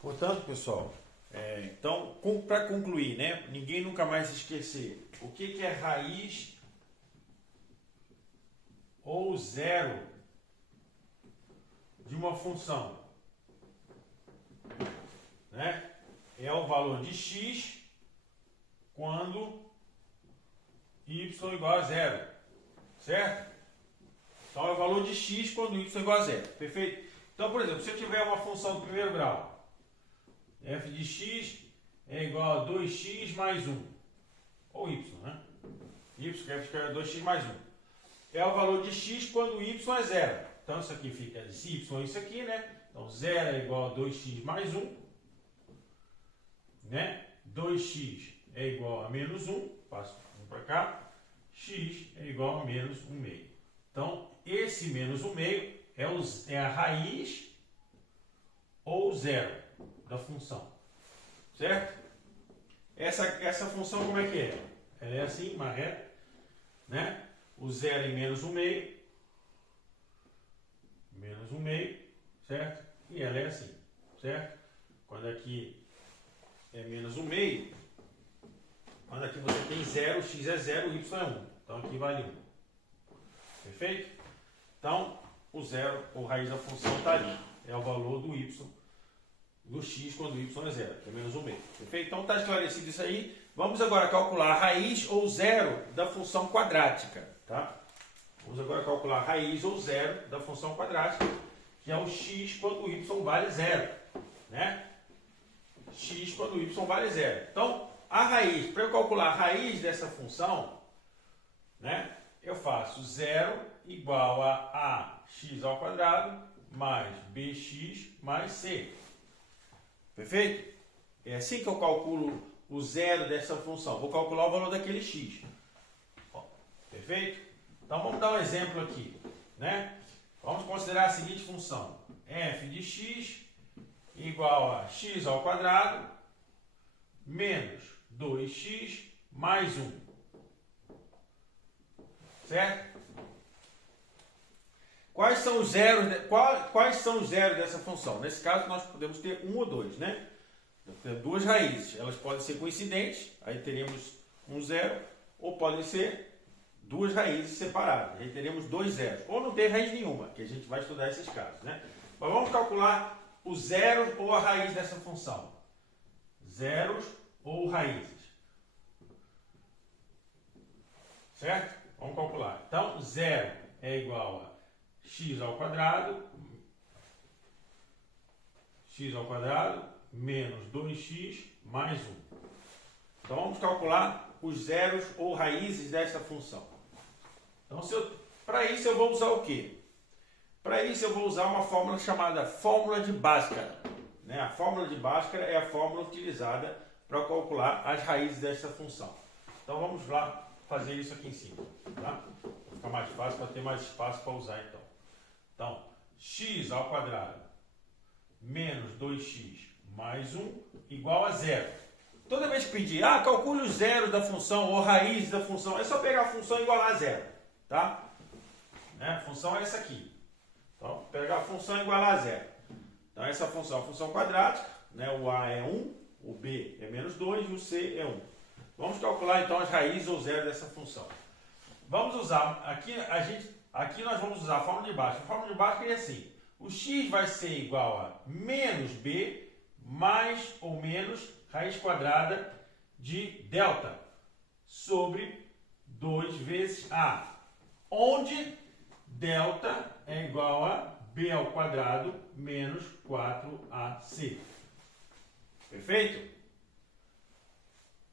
Portanto, pessoal, então, para concluir, né? Ninguém nunca mais se esquecer. O que é raiz ou zero de uma função? Né? É o valor de x quando y igual a zero. Certo? Então, é o valor de x quando y igual a zero. Perfeito? Então, por exemplo, se eu tiver uma função do primeiro grau, f de x é igual a 2x mais 1. Ou y, né? Y, que é 2x mais 1. É o valor de x quando y é zero. Então, isso aqui fica y, isso aqui, né? Então, 0 é igual a 2x mais 1. Né? 2x é igual a menos 1. Passo 1 para cá. X é igual a menos 1 meio. Então, esse menos 1 meio é a raiz ou zero da função. Certo? Essa função como é que é? Ela é assim, uma reta. Né? O zero é menos 1 meio. Menos 1 meio. Certo? E ela é assim. Certo? Quando aqui é menos 1 meio. Quando aqui você tem 0, x é 0, y é 1. Então aqui vale 1. Perfeito? Então, o zero, ou raiz da função, está ali. É o valor do y, do x, quando y é 0, que é menos 1 meio. Perfeito? Então está esclarecido isso aí. Vamos agora calcular a raiz ou zero da função quadrática. Tá? Vamos agora calcular a raiz ou zero da função quadrática, que é o x quando y vale 0. Né? X quando y vale 0. Então, a raiz, para eu calcular a raiz dessa função, né, eu faço 0 igual a x ao quadrado mais bx mais c. Perfeito? É assim que eu calculo o zero dessa função. Vou calcular o valor daquele x. Perfeito? Então vamos dar um exemplo aqui. Né? Vamos considerar a seguinte função. F de x igual a x ao quadrado menos 2x mais 1. Certo? Quais são os zeros dessa função? Nesse caso, nós podemos ter 1 ou 2, né? Ter duas raízes. Elas podem ser coincidentes, aí teremos um zero, ou podem ser duas raízes separadas, aí teremos dois zeros. Ou não ter raiz nenhuma, que a gente vai estudar esses casos, né? Mas vamos calcular o zero ou a raiz dessa função. Zeros ou raízes. Certo? Vamos calcular. Então, 0 é igual a x ao quadrado menos 2x mais 1. Então, vamos calcular os zeros ou raízes dessa função. Então, para isso eu vou usar o quê? Para isso eu vou usar uma fórmula chamada fórmula de Bhaskara. Né? A fórmula de Bhaskara é a fórmula utilizada para calcular as raízes dessa função. Então, vamos lá fazer isso aqui em cima. Tá? Vai ficar mais fácil para ter mais espaço para usar então. Então, x ao quadrado menos 2x mais 1 igual a 0. Toda vez que pedir, calcule os zeros da função ou raiz da função, é só pegar a função e igualar a 0. Tá? Né? A função é essa aqui. Então, pegar a função e igualar a 0. Então, essa função é a função quadrática. Né? O a é 1, o b é menos 2 e o c é 1. Vamos calcular então as raízes ou zero dessa função. Vamos usar, aqui nós vamos usar a fórmula de Bhaskara. A fórmula de Bhaskara é assim, o x vai ser igual a menos b mais ou menos raiz quadrada de delta sobre 2 vezes a, onde delta é igual a b ao quadrado menos 4ac. Perfeito?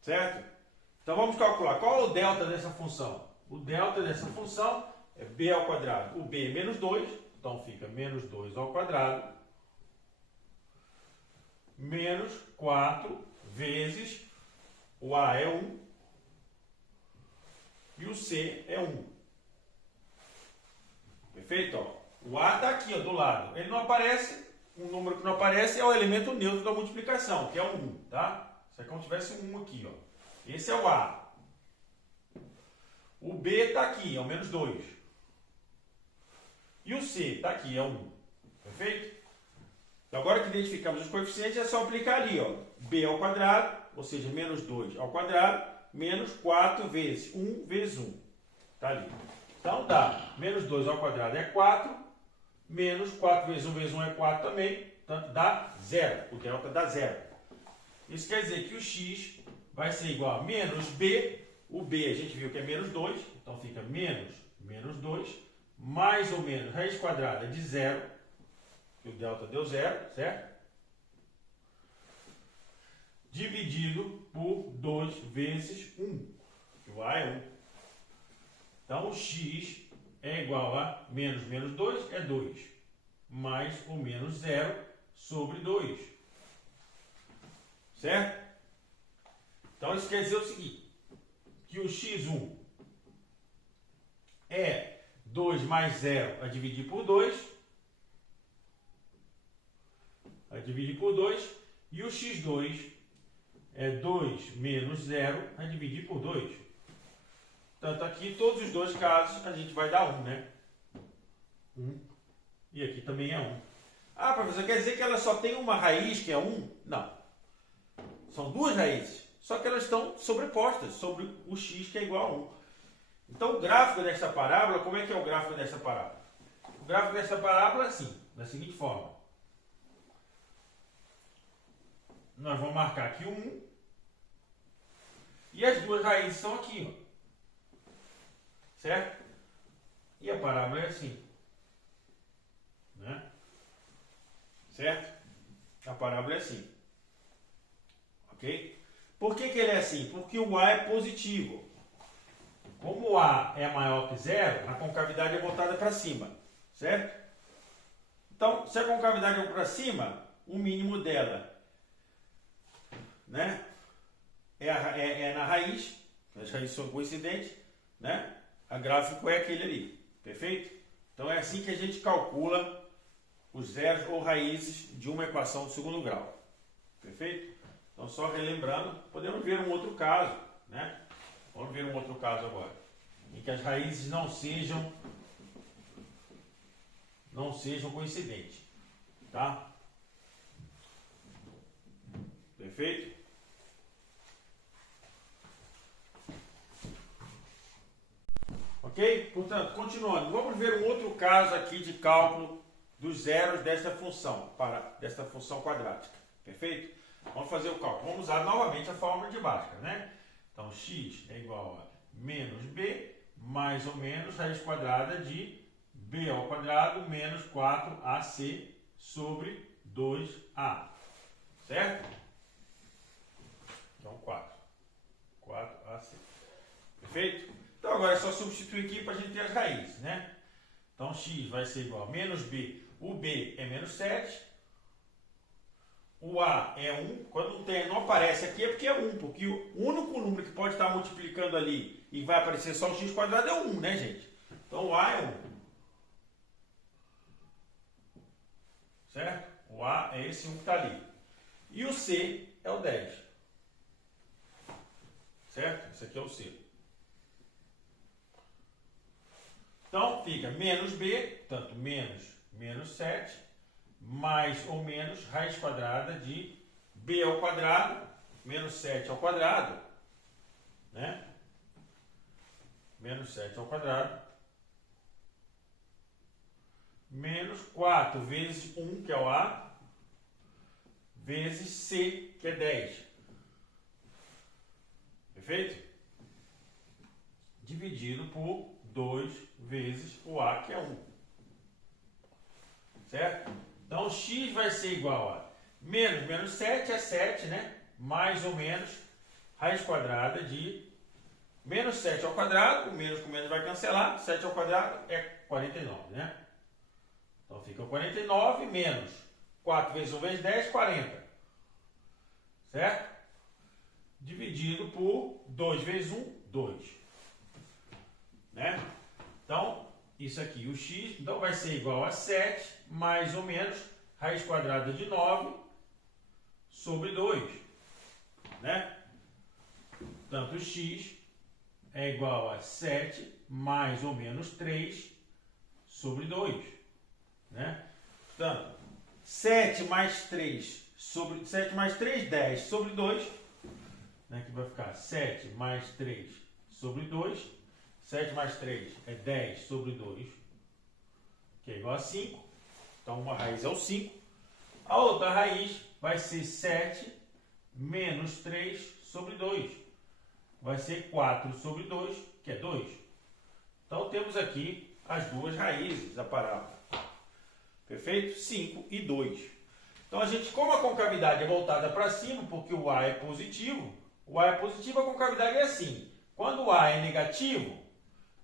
Certo? Então vamos calcular qual é o delta dessa função. O delta dessa função é b ao quadrado. O b é menos 2, então fica menos 2 ao quadrado menos 4 vezes o a é 1 e o c é 1. Perfeito? Ó, o a está aqui, ó, do lado. Ele não aparece, um número que não aparece é o elemento neutro da multiplicação, que é o 1. Tá? Isso é como se tivesse um 1 aqui. Ó. Esse é o a. O b está aqui, é o menos 2. E o c está aqui, é o 1. Perfeito? Então, agora que identificamos os coeficientes, é só aplicar ali, ó, b ao quadrado, ou seja, menos 2 ao quadrado, menos 4 vezes 1 vezes 1. Está ali. Então, dá menos 2 ao quadrado é 4, menos 4 vezes 1 vezes 1 é 4 também, portanto, dá 0. O delta dá 0. Isso quer dizer que o x vai ser igual a menos b, o b a gente viu que é menos 2, então fica menos 2, mais ou menos raiz quadrada de 0, que o delta deu 0, certo? Dividido por 2 vezes 1, que o a é 1. Então, o x é igual a menos 2 é 2, mais ou menos 0 sobre 2. Certo? Então, isso quer dizer o seguinte, que o x1 é 2 mais 0 a dividir por 2, e o x2 é 2 menos 0 a dividir por 2. Portanto, aqui, todos os dois casos, a gente vai dar 1, né? 1. E aqui também é 1. Ah, professor, quer dizer que ela só tem uma raiz que é 1? Não. São duas raízes, só que elas estão sobrepostas sobre o x que é igual a 1. Então, o gráfico desta parábola, como é que é o gráfico desta parábola? O gráfico desta parábola é assim, da seguinte forma. Nós vamos marcar aqui o 1, e as duas raízes são aqui, ó. Certo? E a parábola é assim. Né? Certo? A parábola é assim. Ok? Por que ele é assim? Porque o A é positivo. Como o A é maior que 0, a concavidade é voltada para cima. Certo? Então, se a concavidade é para cima, o mínimo dela, né, é na raiz. As raízes são coincidentes. Né? O gráfico é aquele ali. Perfeito? Então, é assim que a gente calcula os zeros ou raízes de uma equação do segundo grau. Perfeito? Então, só relembrando, podemos ver um outro caso, né? Vamos ver um outro caso agora, em que as raízes não sejam coincidentes, tá? Perfeito? Ok? Portanto, continuando, vamos ver um outro caso aqui de cálculo dos zeros desta função quadrática. Perfeito? Vamos fazer o cálculo. Vamos usar novamente a fórmula de Bhaskara, né? Então, x é igual a menos b, mais ou menos raiz quadrada de b ao quadrado menos 4ac sobre 2a. Certo? Então, 4ac. Perfeito? Então, agora é só substituir aqui para a gente ter as raízes, né? Então, x vai ser igual a menos b. O b é menos 7. O A é 1, quando não aparece aqui é porque é 1, porque o único número que pode estar multiplicando ali e vai aparecer só o x quadrado é 1, né, gente? Então o A é 1. Certo? O A é esse 1 que está ali. E o C é o 10. Certo? Esse aqui é o C. Então fica menos B, portanto menos 7. Mais ou menos raiz quadrada de b ao quadrado, menos 7 ao quadrado, né? Menos 7 ao quadrado, menos 4 vezes 1, que é o A, vezes C, que é 10. Perfeito? Dividido por 2 vezes o A, que é 1. Certo? Então, x vai ser igual a menos 7 é 7, né? Mais ou menos raiz quadrada de menos 7 ao quadrado, o menos com menos vai cancelar, 7 ao quadrado é 49, né? Então, fica 49 menos 4 vezes 1 vezes 10, 40. Certo? Dividido por 2 vezes 1, 2. Né? Então, isso aqui, o x, então vai ser igual a 7 mais ou menos raiz quadrada de 9 sobre 2, né? Portanto, o x é igual a 7 mais ou menos 3 sobre 2, né? Portanto, 7 mais 3 sobre 7 mais 3, 10 sobre 2. Né? Aqui vai ficar 7 mais 3 sobre 2. 7 mais 3 é 10 sobre 2, que é igual a 5. Então, uma raiz é o 5. A outra raiz vai ser 7 menos 3 sobre 2. Vai ser 4 sobre 2, que é 2. Então, temos aqui as duas raízes da parábola. Perfeito? 5 e 2. Então, a gente, como a concavidade é voltada para cima, porque o A é positivo, a concavidade é assim. Quando o A é negativo,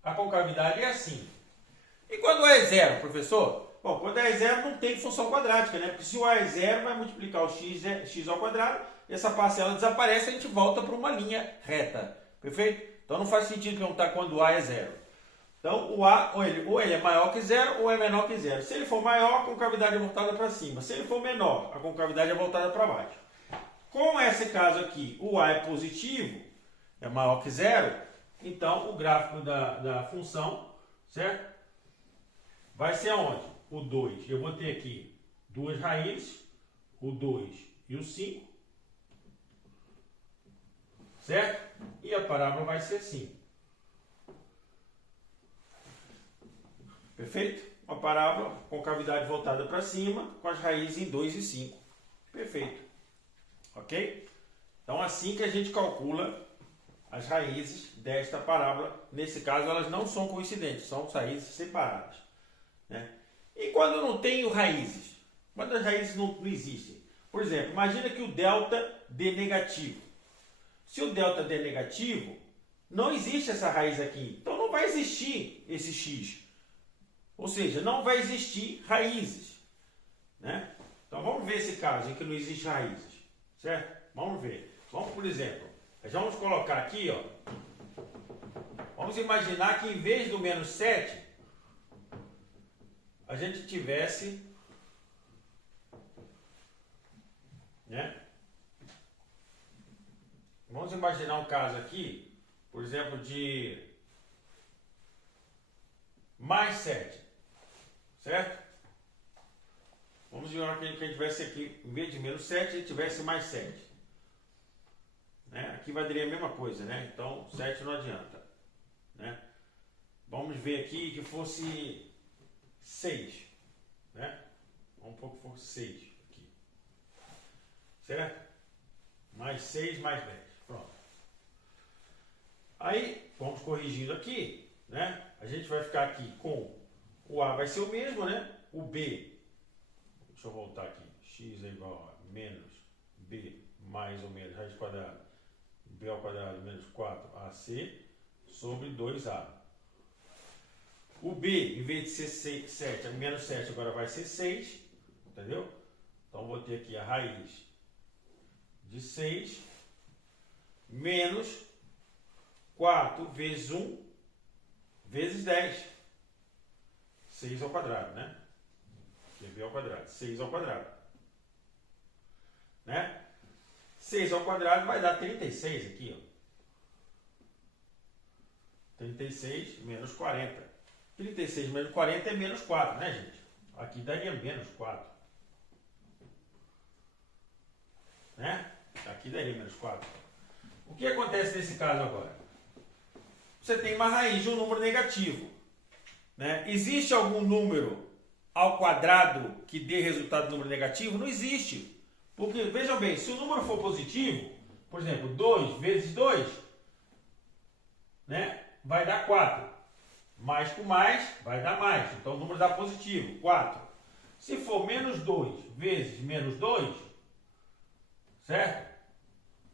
a concavidade é assim. E quando o A é zero, professor? Bom, quando A é zero não tem função quadrática, né? Porque se o A é zero, vai multiplicar o x ao quadrado, essa parcela desaparece e a gente volta para uma linha reta. Perfeito? Então não faz sentido perguntar quando o A é zero. Então o A, ou ele é maior que zero ou é menor que zero. Se ele for maior, a concavidade é voltada para cima. Se ele for menor, a concavidade é voltada para baixo. Como é esse caso aqui, o A é positivo, é maior que zero, então o gráfico da função, certo? Vai ser aonde? O 2. Eu vou ter aqui duas raízes, o 2 e o 5. Certo? E a parábola vai ser assim. Perfeito? Uma parábola com cavidade voltada para cima, com as raízes em 2 e 5. Perfeito. Ok? Então, assim que a gente calcula as raízes desta parábola. Nesse caso, elas não são coincidentes, são raízes separadas. Né? E quando eu não tenho raízes? Quando as raízes não existem? Por exemplo, imagina que o delta dê negativo. Se o delta dê negativo, não existe essa raiz aqui. Então não vai existir esse x. Ou seja, não vai existir raízes. Né? Então vamos ver esse caso em que não existe raízes. Certo? Vamos ver. Vamos, por exemplo, vamos colocar aqui, ó. Vamos imaginar que em vez do menos 7, a gente tivesse, né? Vamos imaginar um caso aqui, por exemplo, de mais 7, certo? Vamos imaginar que a gente tivesse aqui, em vez de menos 7, a gente tivesse mais 7. Né? Aqui valeria a mesma coisa, né? Então, 7 não adianta. Né? Vamos ver aqui que fosse 6. Né? Vamos pôr que fosse 6 aqui. Certo? Mais 6, mais 10. Pronto. Aí, vamos corrigindo aqui, né? A gente vai ficar aqui com o A vai ser o mesmo, né? O B, deixa eu voltar aqui, x é igual a menos B mais ou menos raiz quadrada, B ao quadrado menos 4AC sobre 2A. O B, em vez de ser 7, menos 7 agora vai ser 6, entendeu? Então, vou ter aqui a raiz de 6 menos 4 vezes 1 vezes 10. 6 ao quadrado, né? Que é B ao quadrado. 6 ao quadrado. Né? 6 ao quadrado vai dar 36 aqui, ó. 36 menos 40. 36 menos 40 é menos 4, né, gente? Aqui daria menos 4. Né? Aqui daria menos 4. O que acontece nesse caso agora? Você tem uma raiz de um número negativo. Né? Existe algum número ao quadrado que dê resultado de número negativo? Não existe. Porque, vejam bem, se o número for positivo, por exemplo, 2 vezes 2, né, vai dar 4. Mais com mais, vai dar mais. Então, o número dá positivo, 4. Se for menos 2 vezes menos 2, certo?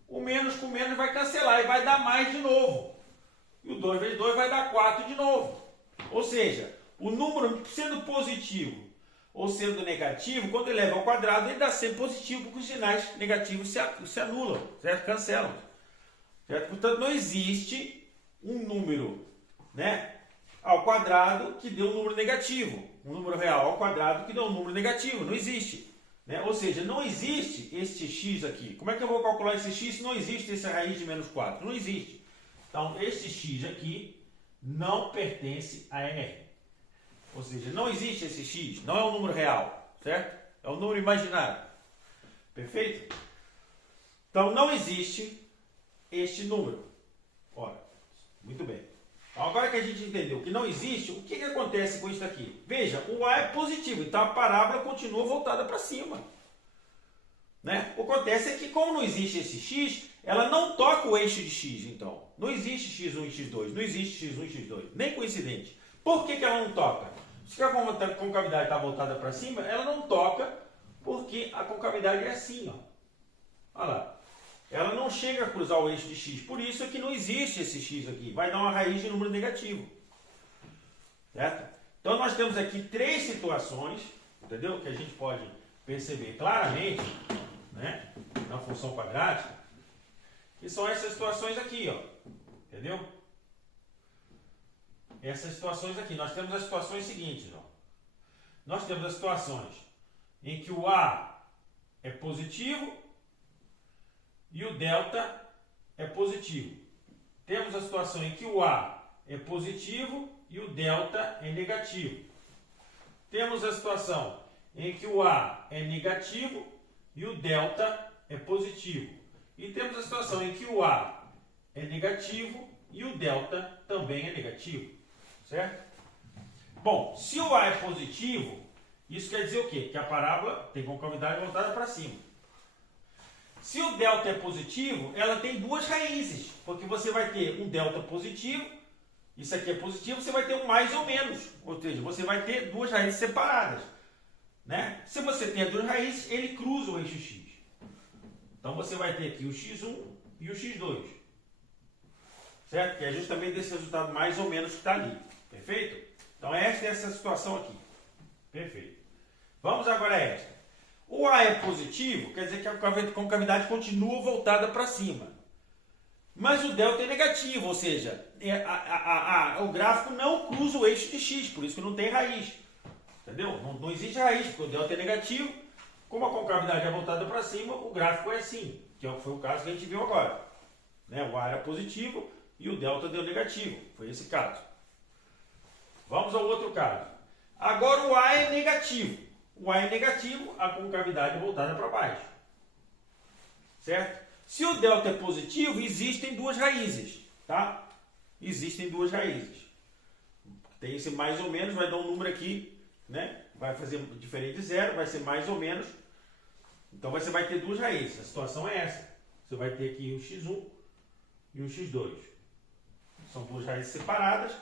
O menos com menos vai cancelar e vai dar mais de novo. E o 2 vezes 2 vai dar 4 de novo. Ou seja, o número sendo positivo ou sendo negativo, quando ele leva ao quadrado, ele dá sempre positivo, porque os sinais negativos se anulam, certo? Cancelam. Certo? Portanto, não existe um número, né, ao quadrado que dê um número negativo. Um número real ao quadrado que dê um número negativo. Não existe. Né? Ou seja, não existe este x aqui. Como é que eu vou calcular esse x se não existe essa raiz de menos 4? Não existe. Então, este x aqui não pertence a R. Ou seja, não existe esse x, não é um número real, certo? É um número imaginário. Perfeito? Então não existe este número. Ora, muito bem. Agora que a gente entendeu que não existe, o que acontece com isso aqui? Veja, o A é positivo, então a parábola continua voltada para cima. Né? O que acontece é que, como não existe esse x, ela não toca o eixo de x, então. Não existe x1 e x2, não existe x1 e x2, nem coincidente. Por que ela não toca? Se a concavidade está voltada para cima, ela não toca porque a concavidade é assim, ó. Olha lá. Ela não chega a cruzar o eixo de x, por isso é que não existe esse x aqui. Vai dar uma raiz de número negativo. Certo? Então nós temos aqui três situações, entendeu? Que a gente pode perceber claramente, né, na função quadrática, que são essas situações aqui, ó. Entendeu? Essas situações aqui. Nós temos as situações seguintes, ó. Nós temos as situações em que o A é positivo e o delta é positivo. Temos a situação em que o A é positivo e o delta é negativo. Temos a situação em que o A é negativo e o delta é positivo. E temos a situação em que o A é negativo e o delta também é negativo. Certo? Bom, se o A é positivo, isso quer dizer o quê? Que a parábola tem concavidade voltada para cima. Se o delta é positivo, ela tem duas raízes, porque você vai ter um delta positivo, isso aqui é positivo, você vai ter um mais ou menos, ou seja, você vai ter duas raízes separadas. Né? Se você tem as duas raízes, ele cruza o eixo x. Então você vai ter aqui o x1 e o x2. Certo? Que é justamente esse resultado mais ou menos que está ali. Perfeito? Então esta é essa situação aqui. Perfeito. Vamos agora a esta. O A é positivo, quer dizer que a concavidade continua voltada para cima. Mas o delta é negativo, ou seja, o gráfico não cruza o eixo de x, por isso que não tem raiz. Entendeu? Não existe raiz, porque o delta é negativo. Como a concavidade é voltada para cima, o gráfico é assim, que foi o caso que a gente viu agora. Né? O A era positivo e o delta deu negativo. Foi esse caso. Vamos ao outro caso. Agora o A é negativo. O A é negativo, a concavidade é voltada para baixo. Certo? Se o delta é positivo, existem duas raízes. Tá? Existem duas raízes. Tem esse mais ou menos, vai dar um número aqui, né? Vai fazer diferente de zero, vai ser mais ou menos. Então você vai ter duas raízes. A situação é essa. Você vai ter aqui o x1 e o x2. São duas raízes separadas,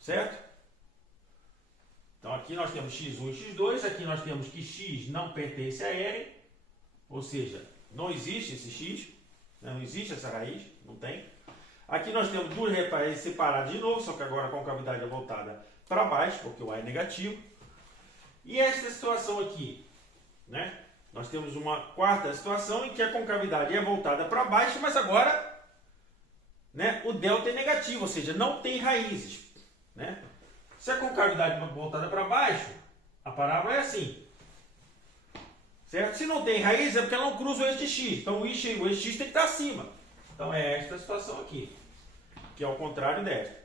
certo? Então aqui nós temos x1 e x2, aqui nós temos que x não pertence a R, ou seja, não existe esse x, né? Não existe essa raiz, não tem. Aqui nós temos duas raízes separadas de novo, só que agora a concavidade é voltada para baixo, porque o A é negativo. E esta situação aqui, né? Nós temos uma quarta situação em que a concavidade é voltada para baixo, mas agora, né, o delta é negativo, ou seja, não tem raízes. Né? Se a concavidade é voltada para baixo, a parábola é assim. Certo? Se não tem raiz, é porque ela não cruza o eixo de x. Então o eixo x tem que estar acima. Então é esta situação aqui, que é o contrário desta.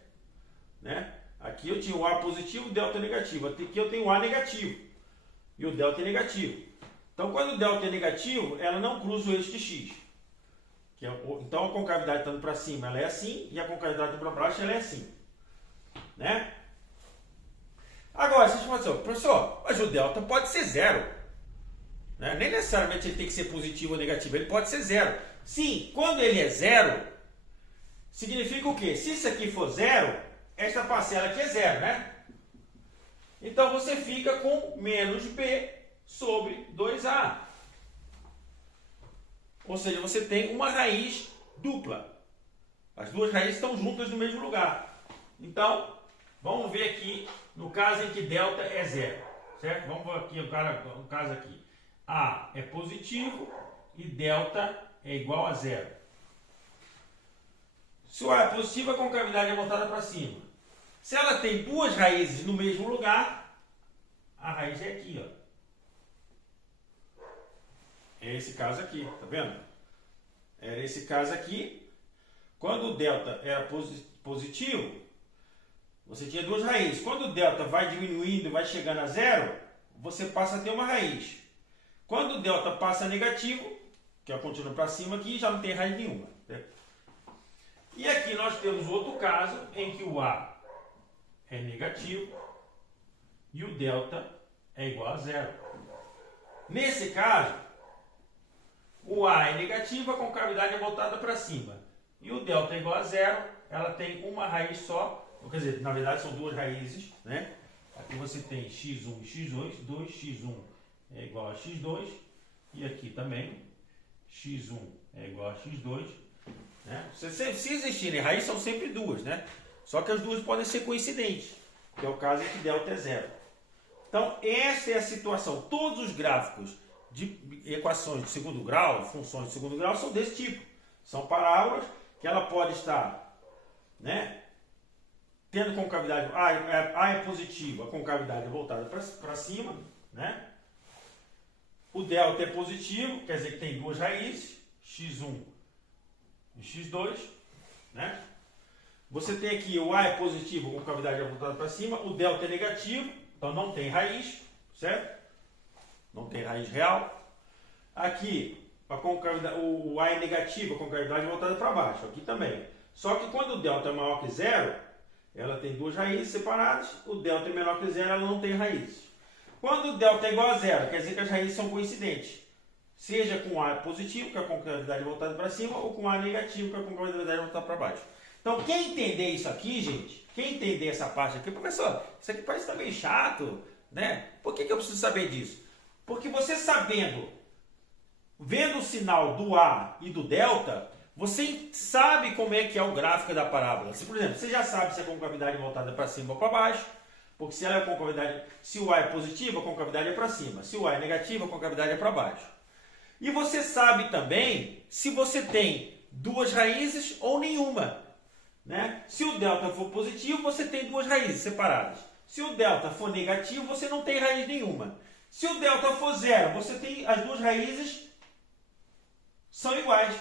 Né? Aqui eu tinha o A positivo e o delta negativo. Aqui eu tenho o A negativo e o delta é negativo. Então quando o delta é negativo, ela não cruza o eixo de x. Então a concavidade estando para cima ela é assim e a concavidade estando para baixo ela é assim. Né? Agora, vocês falam assim, professor, mas o delta pode ser zero. Né? Nem necessariamente ele tem que ser positivo ou negativo, ele pode ser zero. Sim, quando ele é zero, significa o quê? Se isso aqui for zero, esta parcela aqui é zero, né? Então você fica com menos b sobre 2a. Ou seja, você tem uma raiz dupla. As duas raízes estão juntas no mesmo lugar. Então, vamos ver aqui no caso em que delta é zero. Certo? Vamos ver aqui o caso aqui. A é positivo e delta é igual a zero. Se o A é positivo, a concavidade é voltada para cima. Se ela tem duas raízes no mesmo lugar, a raiz é aqui, ó. É esse caso aqui, tá vendo? Era esse caso aqui. Quando o delta era positivo, você tinha duas raízes. Quando o delta vai diminuindo e vai chegando a zero, você passa a ter uma raiz. Quando o delta passa negativo, que é contínuo para cima aqui, já não tem raiz nenhuma. Né? E aqui nós temos outro caso em que o A é negativo e o delta é igual a zero. Nesse caso, o A é negativo, a concavidade é voltada para cima. E o delta é igual a zero, ela tem uma raiz só, quer dizer, na verdade são duas raízes, né? Aqui você tem x1 e x2, 2x1 é igual a x2, e aqui também x1 é igual a x2. Né? Se existirem raízes, são sempre duas, né? Só que as duas podem ser coincidentes, que é o caso em que delta é zero. Então, essa é a situação. Todos os gráficos de equações de segundo grau, funções de segundo grau, são desse tipo. São parábolas que ela pode estar, né, tendo concavidade, A é positivo, a concavidade é voltada para cima, né? O delta é positivo, quer dizer que tem duas raízes, x1 e x2, né? Você tem aqui o A é positivo, a concavidade é voltada para cima, o delta é negativo, então não tem raiz, certo? Não tem raiz real. Aqui o A é negativo, a concavidade é voltada para baixo, aqui também. Só que quando o delta é maior que zero, ela tem duas raízes separadas, o delta é menor que zero, ela não tem raízes. Quando o delta é igual a zero, quer dizer que as raízes são coincidentes. Seja com A positivo, que a concavidade é voltada para cima, ou com A negativo, que a concavidade é voltada para baixo. Então, quem entender isso aqui, gente, quem entender essa parte aqui, professor, isso aqui parece estar meio chato, né? Por que eu preciso saber disso? Porque você sabendo, vendo o sinal do A e do delta, você sabe como é que é o gráfico da parábola. Por exemplo, você já sabe se a concavidade é voltada para cima ou para baixo, porque se ela é concavidade, se o A é positivo, a concavidade é para cima. Se o A é negativo, a concavidade é para baixo. E você sabe também se você tem duas raízes ou nenhuma. Né? Se o delta for positivo, você tem duas raízes separadas. Se o delta for negativo, você não tem raiz nenhuma. Se o delta for zero, você tem as duas raízes são iguais.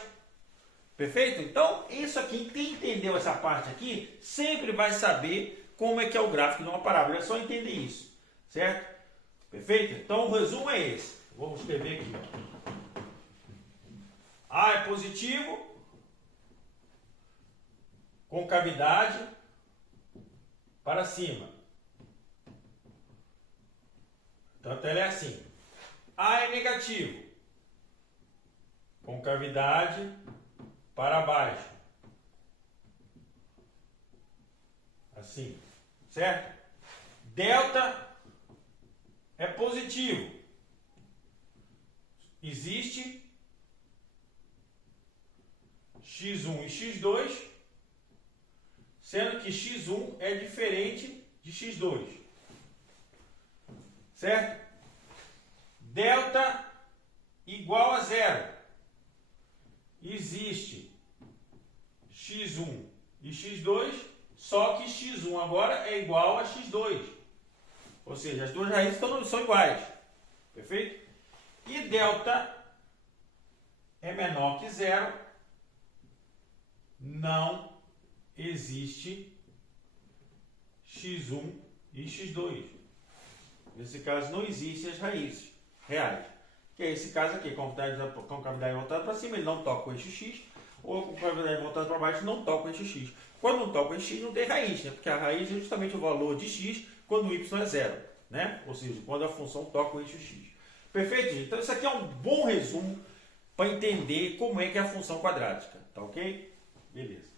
Perfeito? Então, isso aqui, quem entendeu essa parte aqui, sempre vai saber como é que é o gráfico de uma parábola. É só entender isso. Certo? Perfeito? Então, o resumo é esse. Vamos escrever aqui. A é positivo, concavidade para cima. Portanto, ela é assim. A é negativo, concavidade para baixo. Assim, certo? Delta é positivo. Existe x1 e x2, sendo que x1 é diferente de x2. Certo? Delta igual a zero. Existe x1 e x2, só que x1 agora é igual a x2. Ou seja, as duas raízes são iguais. Perfeito? E delta é menor que zero. Não existe x1 e x2. Nesse caso não existem as raízes reais. Que é esse caso aqui, com a concavidade voltada para cima, ele não toca o eixo x, ou a concavidade voltada para baixo não toca o eixo x. Quando não toca o eixo x, não tem raiz, né? Porque a raiz é justamente o valor de x quando o y é zero. Né? Ou seja, quando a função toca o eixo x. Perfeito, gente? Então isso aqui é um bom resumo para entender como é que é a função quadrática. Tá ok? Beleza.